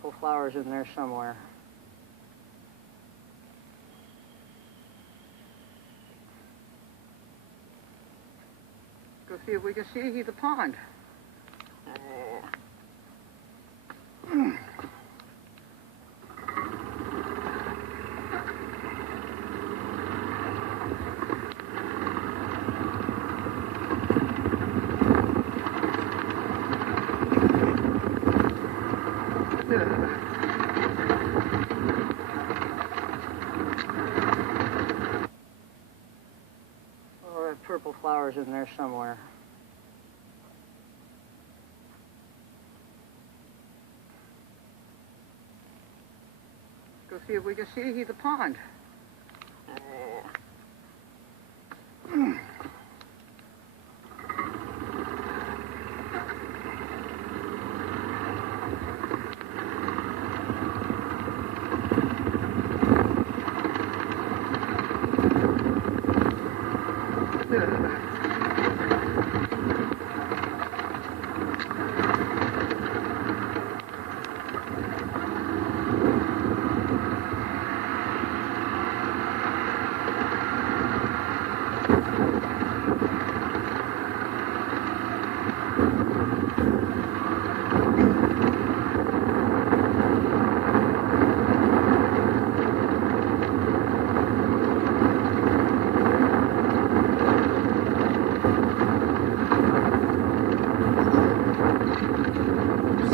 purple flowers in there somewhere. Go see if we can see the pond. Oh, that purple flowers in there somewhere. Go see if we can see the pond.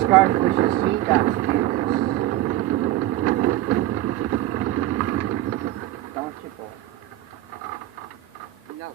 Scarf wishes he got to do this. Don't you, boy? No.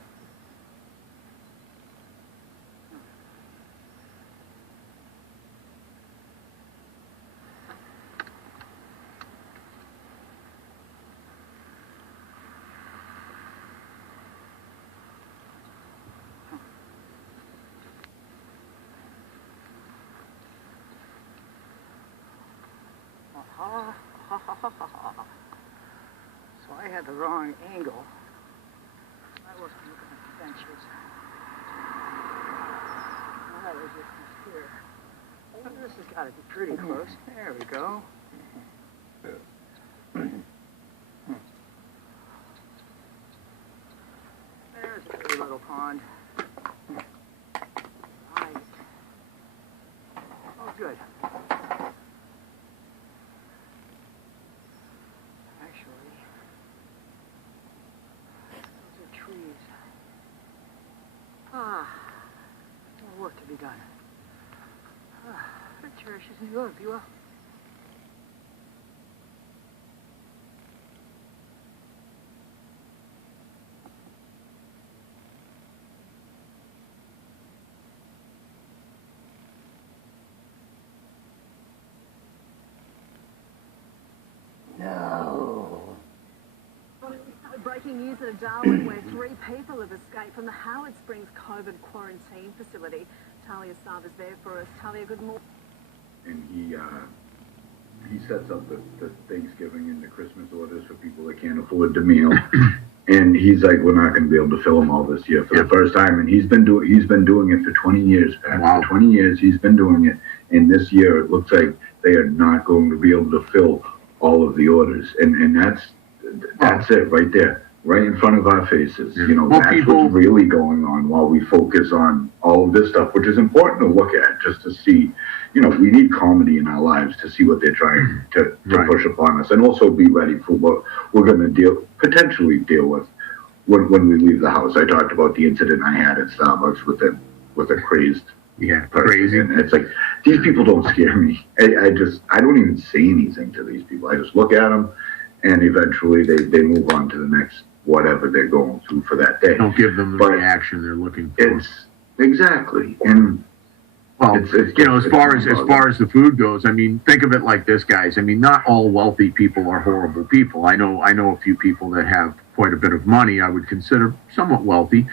So I had the wrong angle. I wasn't looking at the benches. I was just here. Oh, this has got to be pretty close. There we go. There's a pretty little pond. Nice. Oh, good. Actually, those are trees. More work to be done. It cherishes New York, you will. No. Breaking news out of Darwin, where 3 people have escaped from the Howard Springs COVID quarantine facility. Talia Sava's there for us. Talia, good morning. And he sets up the Thanksgiving and the Christmas orders for people that can't afford the meal. And he's like, we're not going to be able to fill them all this year for the first time. And he's been doing it for 20 years, Pat. Wow. For 20 years, he's been doing it. And this year, it looks like they are not going to be able to fill all of the orders. And that's it right there, right in front of our faces. Yeah. You know, Well, that's what's really going on while we focus on all of this stuff, which is important to look at just to see. You know, we need comedy in our lives to see what they're trying to push upon us, and also be ready for what we're going to potentially deal with when we leave the house. I talked about the incident I had at Starbucks with a crazed person. Crazy. And it's like, these people don't scare me. I don't even say anything to these people. I just look at them, and eventually they move on to the next whatever they're going through for that day. Don't give them the reaction they're looking for. It's exactly. And well, you know, as far as the food goes, I mean, think of it like this, guys. I mean, not all wealthy people are horrible people. I know a few people that have quite a bit of money. I would consider somewhat wealthy.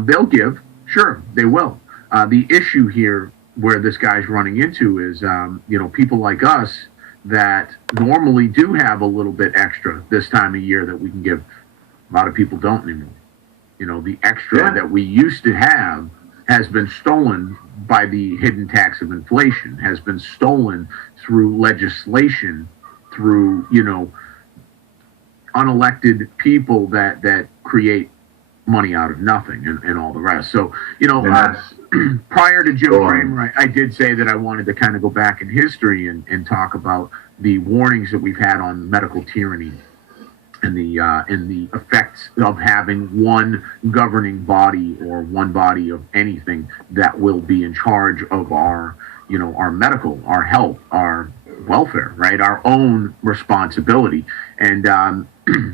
They'll give, sure, they will. The issue here, where this guy's running into, is you know, people like us that normally do have a little bit extra this time of year that we can give. A lot of people don't anymore. You know, the extra that we used to have has been stolen by the hidden tax of inflation, has been stolen through legislation, through, unelected people that create money out of nothing and all the rest. So, prior to Jim Cramer, I did say that I wanted to kind of go back in history and talk about the warnings that we've had on medical tyranny and the effects of having one governing body or one body of anything that will be in charge of our medical, our health, our welfare, right? Our own responsibility. And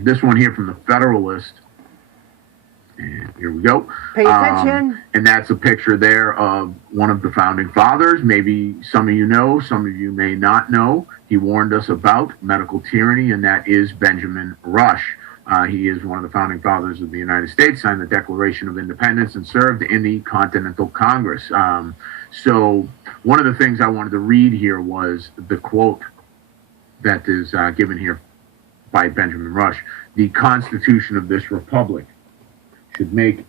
this one here from the Federalist. And here we go. Pay attention. And that's a picture there of one of the founding fathers. Maybe some of you know, some of you may not know. He warned us about medical tyranny, and that is Benjamin Rush. He is one of the founding fathers of the United States, signed the Declaration of Independence, and served in the Continental Congress. So one of the things I wanted to read here was the quote that is given here by Benjamin Rush. The Constitution of this Republic should make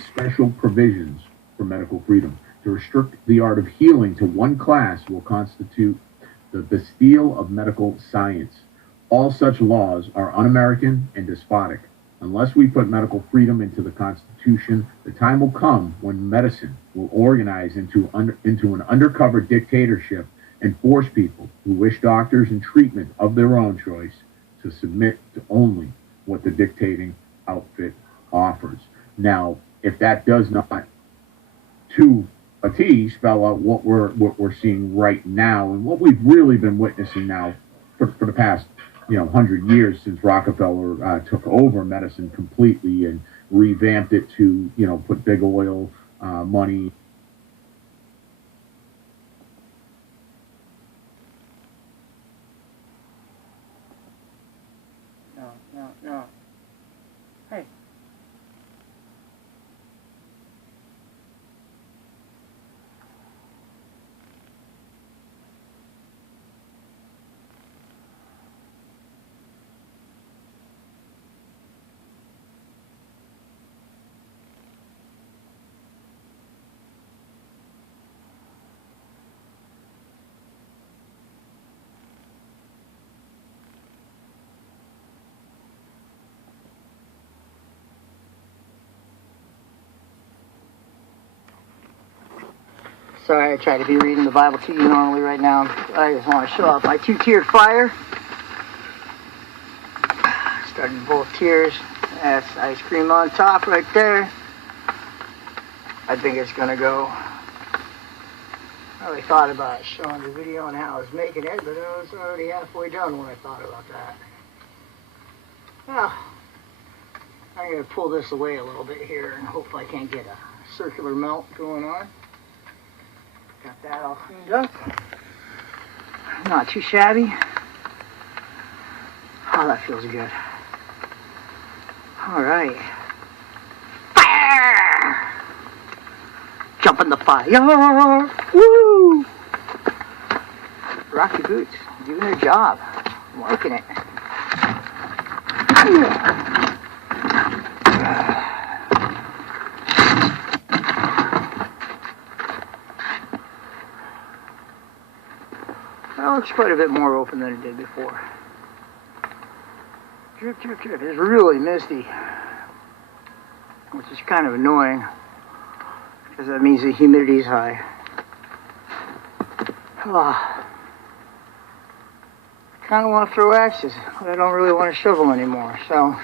special provisions for medical freedom. To restrict the art of healing to one class will constitute the bastille of medical science. All such laws are un-American and despotic. Unless we put medical freedom into the Constitution, the time will come when medicine will organize into an undercover dictatorship and force people who wish doctors and treatment of their own choice to submit to only what the dictating outfit offers. Now, if that does not, to a T, spell out what we're seeing right now and what we've really been witnessing now for the past 100 years since Rockefeller took over medicine completely and revamped it to put big oil money. No. Hey. Sorry, I try to be reading the Bible to you normally right now. I just want to show off my two-tiered fire. Starting both tiers. That's ice cream on top right there. I think it's going to go. I really thought about showing the video on how I was making it, but I was already halfway done when I thought about that. Well, I'm going to pull this away a little bit here and hope I can't get a circular melt going on. Got that all cleaned up. Not too shabby. Oh, that feels good. All right. Fire! Jump in the fire. Woo! Rocky boots, doing their job. I'm liking it. Well, it's quite a bit more open than it did before. Drip, drip, drip. It's really misty, which is kind of annoying because that means the humidity is high. Oh. I kind of want to throw axes, but I don't really want to shovel anymore, so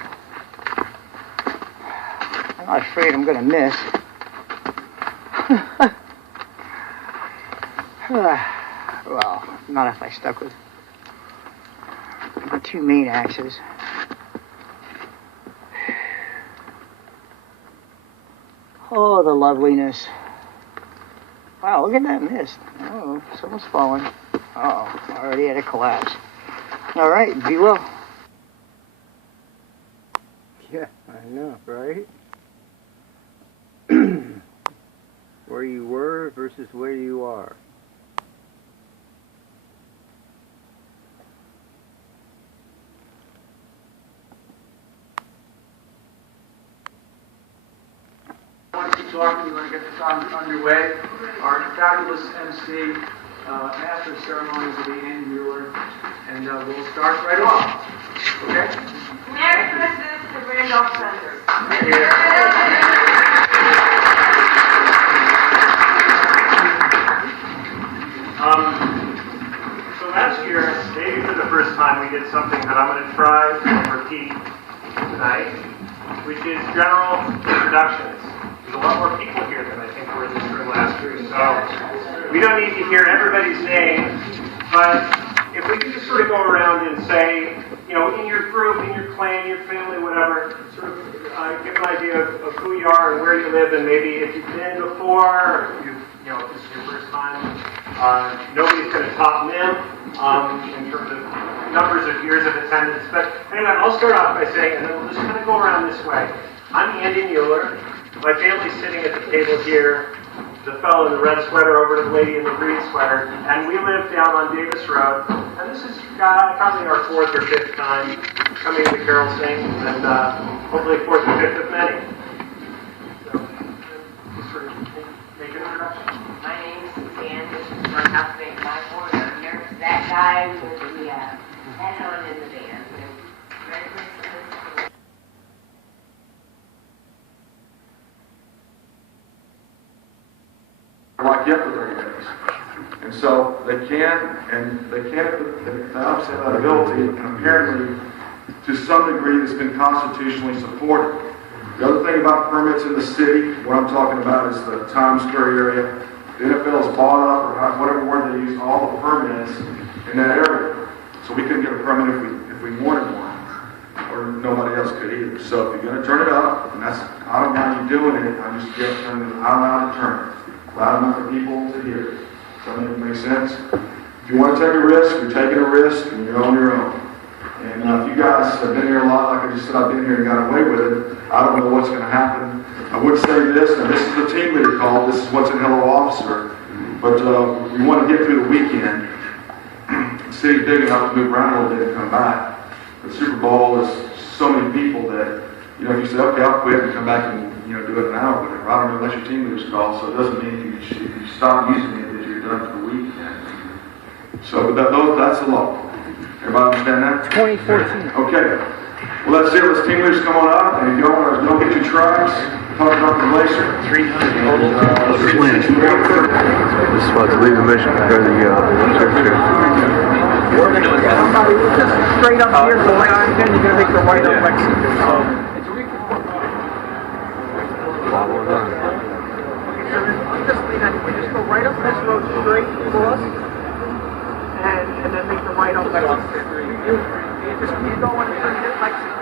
I'm not afraid I'm going to miss. Well, not if I stuck with the two main axes. Oh, the loveliness. Wow, look at that mist. Oh, someone's falling. Uh-oh, already had a collapse. All right, be well. Yeah, I know, right? Where you were versus where you are. I wanted to Clark, you want to get this underway? Our fabulous MC, Master of Ceremonies will be Andy Mueller, and we'll start right off. Okay? Merry Christmas to Randolph Center. So last year, maybe for the first time, we did something that I'm going to try and repeat tonight, which is general introductions. There's a lot more people here than I think were in this room last year, so we don't need to hear everybody's name, but if we can just sort of go around and say, you know, in your group, in your clan, your family, whatever, sort of give an idea of who you are and where you live, and maybe if you've been before, or if this is your first time. Nobody's going to top Nim in terms of numbers of years of attendance. But anyway, I'll start off by saying, and then we'll just kind of go around this way. I'm Andy Mueller. My family's sitting at the table here. The fellow in the red sweater over to the lady in the green sweater. And we live down on Davis Road. And this is probably our fourth or fifth time coming to Carol Sings, and hopefully fourth or fifth of many. So, just sort of make an introduction. My name is Suzanne. This is my housemate, Michael, and I'm here. That guy will be head on in the band. Merry Christmas. Locked up for 30 days. And so they can't obviously have that ability, and apparently, to some degree, it's been constitutionally supported. The other thing about permits in the city, what I'm talking about is the Times Square area. The NFL has bought up, or whatever word they use, all the permits in that area. So we couldn't get a permit if we wanted one, or nobody else could either. So if you're going to turn it up, and that's, I don't mind you doing it, I'm just going to turn it, I'm allowed to turn it. Loud enough for people to hear. Does that make sense? If you want to take a risk, you're taking a risk, and you're on your own. And if you guys have been here a lot, like I just said, I've been here and got away with it, I don't know what's going to happen. I would say this, and this is the team leader call, this is what's in Hello Officer, but we want to get through the weekend. The city's big enough to move around a little bit and come back. The Super Bowl is so many people that, if you say, okay, I'll quit and come back and do it in an hour, whatever. I don't know, that's your team leader's call, so it doesn't mean if you stop using it that you're done for the weekend. So that's the law. Everybody understand that? 2014. Okay. Well, let's see. Let's team leaders come on up, and if y'all want to get your tribes, talk about the glacier. 300 total. This is about to leave the mission to go to the church here. We're going to just straight up here for Lexington. You're going to make the right up Lexington. Just go right up this road straight across, and then make the right up Lexington. Just keep going until you hit Lexington.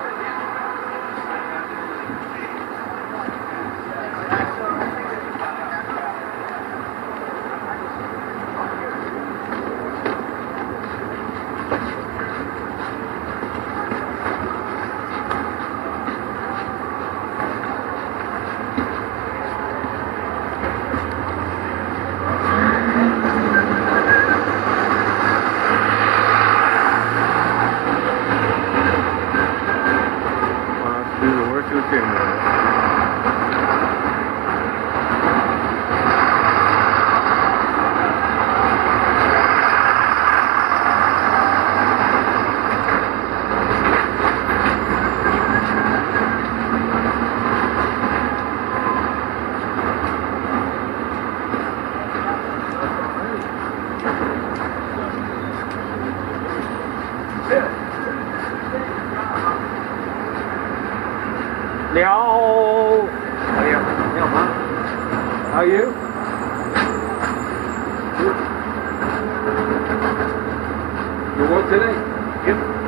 How are you? You work today?